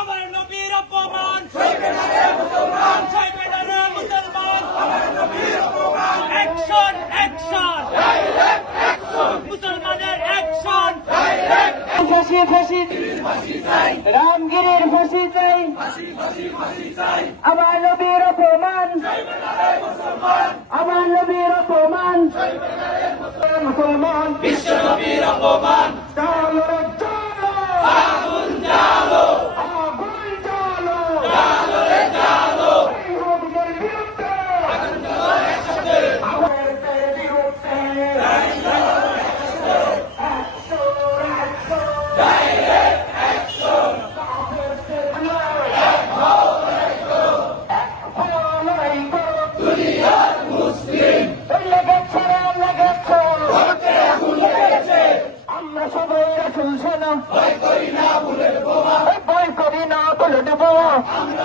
আমার নবীর অপমান সইবে না রে মুসলমান, সইবে না রে মুসলমান। আমার নবীর অপমান অ্যাকশন, অ্যাকশন, ডাইরেক্ট অ্যাকশন, মুসলমানের অ্যাকশন, ডাইরেক্ট ফাঁসি, ফাঁসি, ফাঁসি চাই, রামগিরির ফাঁসি চাই, ফাঁসি, ফাঁসি, ফাঁসি চাই। আমার নবীর অপমান সইবে না রে মুসলমান, আমার নবীর অপমান সইবে না রে মুসলমান, বিশ্ব নবীর অপমান। চলো চলো আগুন জ্বালো, আগুন জ্বালো, জ্বালো রে জ্বালো, ইহুদিদের বিরুদ্ধে আগুন জ্বালো একসাথে, আমাদের বিরুদ্ধে ডাইরেক্ট অ্যাকশন, দুনিয়ার মুসলিম লেগেছে, লেগেছে, আমরা সবাই রাসূল সেনা, ভয় করি না বুলেট বোমা, ভয় করি না বুলেট বোমা, আমরা